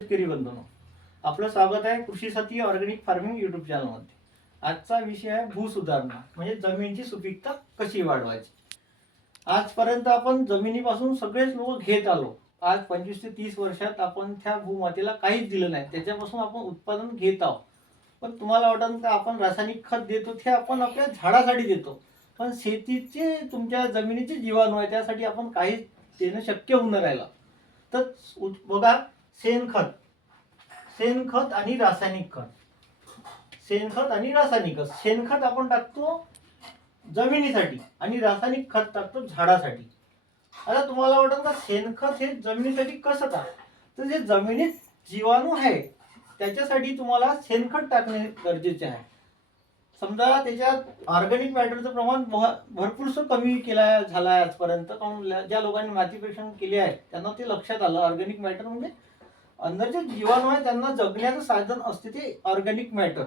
शेतकरी बंधूंनो, आपलं स्वागत आहे कृषी साथी ऑर्गॅनिक फार्मिंग यूट्यूब चॅनलमध्ये. आजचा विषय आहे भूसुधारणा, म्हणजे जमिनीची सुपीकता कशी वाढवायची. आजपर्यंत आपण जमिनीपासून सगळेच लोक घेत आलो. आज 25 ते 30 वर्षात आपण त्या भूमातेला काहीच दिलं नाही, त्याच्यापासून आपण उत्पादन घेत आहोत. पण तुम्हाला वाटतं का आपण रासायनिक खत देतो ते आपण आपल्या झाडासाठी देतो, पण शेतीचे तुमच्या जमिनीचे जीवाणू आहे त्यासाठी आपण काहीच देणं शक्य होऊन राहिलं. तर बघा, शेणखत शेणखत आणि रासायनिक खत. शेणखत आणि रासायनिक खत. शेणखत आपण टाकतो जमिनीसाठी आणि रासायनिक खत टाकतो झाडासाठी. आता तुम्हाला वाटतं का शेणखत हे जमिनीसाठी कसं का, तर जे जमिनीत जीवाणू आहे त्याच्यासाठी तुम्हाला शेणखत टाकणे गरजेचे आहे. समजा त्याच्यात ऑर्गॅनिक मॅटरचं प्रमाण भरपूरसं कमी केलं झालं आहे आजपर्यंत. कारण ज्या लोकांनी माती परीक्षण केले आहे त्यांना ते लक्षात आलं, ऑर्गॅनिक मॅटर म्हणजे अंदर जे जीवाणू आहे त्यांना जगण्याचं साधन असते ते ऑर्गॅनिक मॅटर.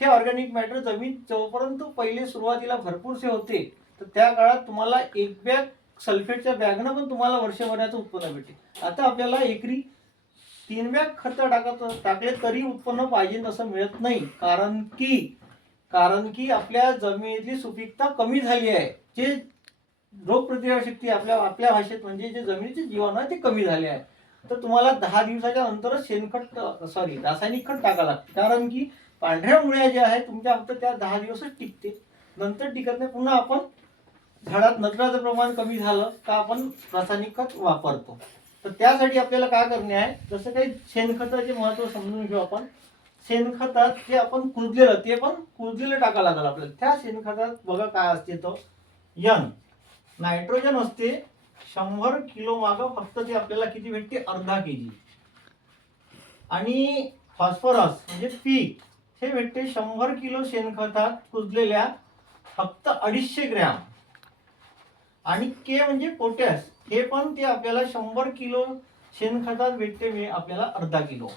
हे ऑर्गॅनिक मॅटर जमीन जोपर्यंत पहिले सुरुवातीला भरपूरसे होते, तर त्या काळात तुम्हाला एक बॅग सल्फेटच्या बॅगनं पण तुम्हाला वर्षभराचं उत्पन्न भेटेल. आता आपल्याला एकरी 3 बॅग खत टाकले तरी उत्पन्न पाहिजे तसं मिळत नाही. कारण की आपल्या जमिनीतली सुपीकता कमी झाली आहे. जे रोगप्रतिकारक शक्ती आपल्या भाषेत म्हणजे जे जमिनीचे जीवाणू आहे ते कमी झाले आहे. तर तुम्हाला 10 दिवसाच्या नंतरच रासायनिक खत टाकावं लागते. कारण की पांढऱ्या मुळ्या ज्या आहेत तुमच्या फक्त त्या 10 दिवसच टिकते, नंतर टिकत नाही. पुन्हा आपण झाडात नत्राचं प्रमाण कमी झालं का आपण रासायनिक खत वापरतो. तर त्यासाठी आपल्याला काय करणे आहे, जसं काही शेणखताचे महत्त्व समजून घेऊ आपण. शेणखतात जे आपण कुजलेलं ते पण कुजलेलं टाकावं लागेल आपल्याला. त्या शेणखतात बघा काय असते, तो नायट्रोजन असते 100 किलो मागं फक्त ते आपल्याला किती भेटते, अर्धा केजी. आणि फॉस्फरस म्हणजे पीक हे भेटते 100 किलो शेणखतात कुजलेल्या फक्त 250 ग्रॅम. आणि के म्हणजे पोटॅश, हे पण ते आपल्याला 100 किलो शेणखतात भेटते आपल्याला अर्धा किलो.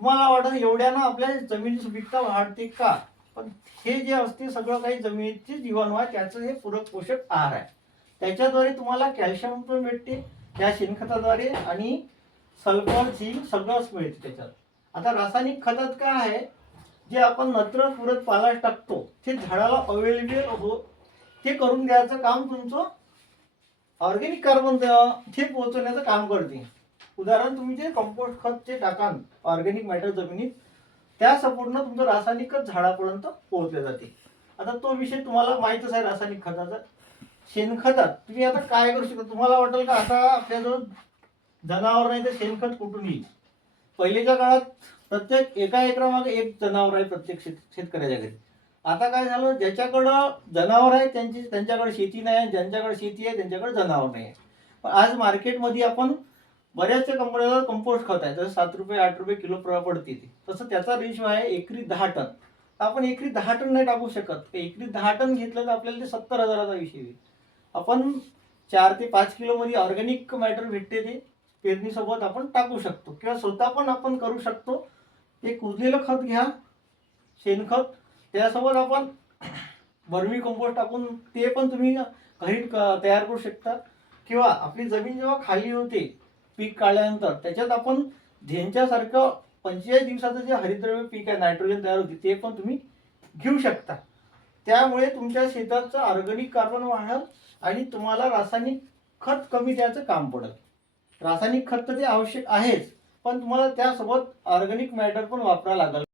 तुम्हाला वाटतं एवढ्यानं आपल्या जमिनीची सुपीकता वाढते का, पण हे जे असते सगळं काही जमिनीचे जीवाणू आहे त्याचं हे पूरक पोषक आहार आहे. त्याच्याद्वारे तुम्हाला कॅल्शियम पण भेटते त्या शेणखताद्वारे, आणि सल्फर झिंक सगळंच मिळते त्याच्यात. आता रासायनिक खतात काय आहे, जे आपण नत्र पुरत पालाश टाकतो ते झाडाला अवेलेबल ते करून द्यायचं काम तुमचं ऑर्गॅनिक कार्बन ते पोहोचवण्याचं काम करते. उदाहरण, तुम्ही जे कंपोस्ट खत जे टाकाल ऑर्गॅनिक मॅटर जमिनीत, त्या सपोर्टनं तुमचं रासायनिक खत झाडापर्यंत पोहोचले जाते. आता तो विषय तुम्हाला माहीतच आहे रासायनिक खताचा. शेणखतात तुम्ही आता काय करू शकता, तुम्हाला वाटेल का आता आपल्याजवळ जनावर नाही तर शेणखत कुठून येईल. पहिलेच्या काळात प्रत्येक एका एकरामागे एक जनावर आहे प्रत्येक शेतकऱ्याच्या घरी. आता काय झालं, ज्याच्याकडं जनावर आहे त्यांच्याकडे शेती नाही, ज्यांच्याकडे शेती आहे त्यांच्याकडे जनावर नाही आहे. पण आज मार्केटमध्ये आपण बऱ्याचशा कंपन्याला कंपोस्ट खत आहे, जसं 7 रुपये 8 रुपये किलो पडते ते, तसं त्याचा रेशो आहे एकरी 10 टन. आपण एकरी 10 टन नाही टाकू शकत. एकरी 10 टन घेतलं तर आपल्याला ते 70,000चा विषय येईल. आपण 4 ते 5 किलो मध्ये ऑर्गॅनिक मॅटर भेटते, ते पेरणीसोबत आपण टाकू शकतो किंवा स्वतः पण आपण करू शकतो. ते कुजलेलं खत घ्या, शेणखत, त्यासोबत आपण वर्मी कंपोस्ट टाकून ते पण तुम्ही घरी तयार करू शकता. किंवा आपली जमीन जेव्हा खाली होते पीक काढल्यानंतर, त्याच्यात आपण धेंच्यासारखं 45 दिवसाचं जे हरितद्रव्य पीक आहे, नायट्रोजन तयार होते, ते पण तुम्ही घेऊ शकता. त्यामुळे तुमच्या शेताचं ऑर्गॅनिक कार्बन वाढेल आणि तुम्हाला रासायनिक खत कमी द्यायचं काम पडेल. रासायनिक खत तर ते आवश्यक आहेच, पण तुम्हाला त्यासोबत ऑर्गॅनिक मॅटर पण वापरावं लागेल.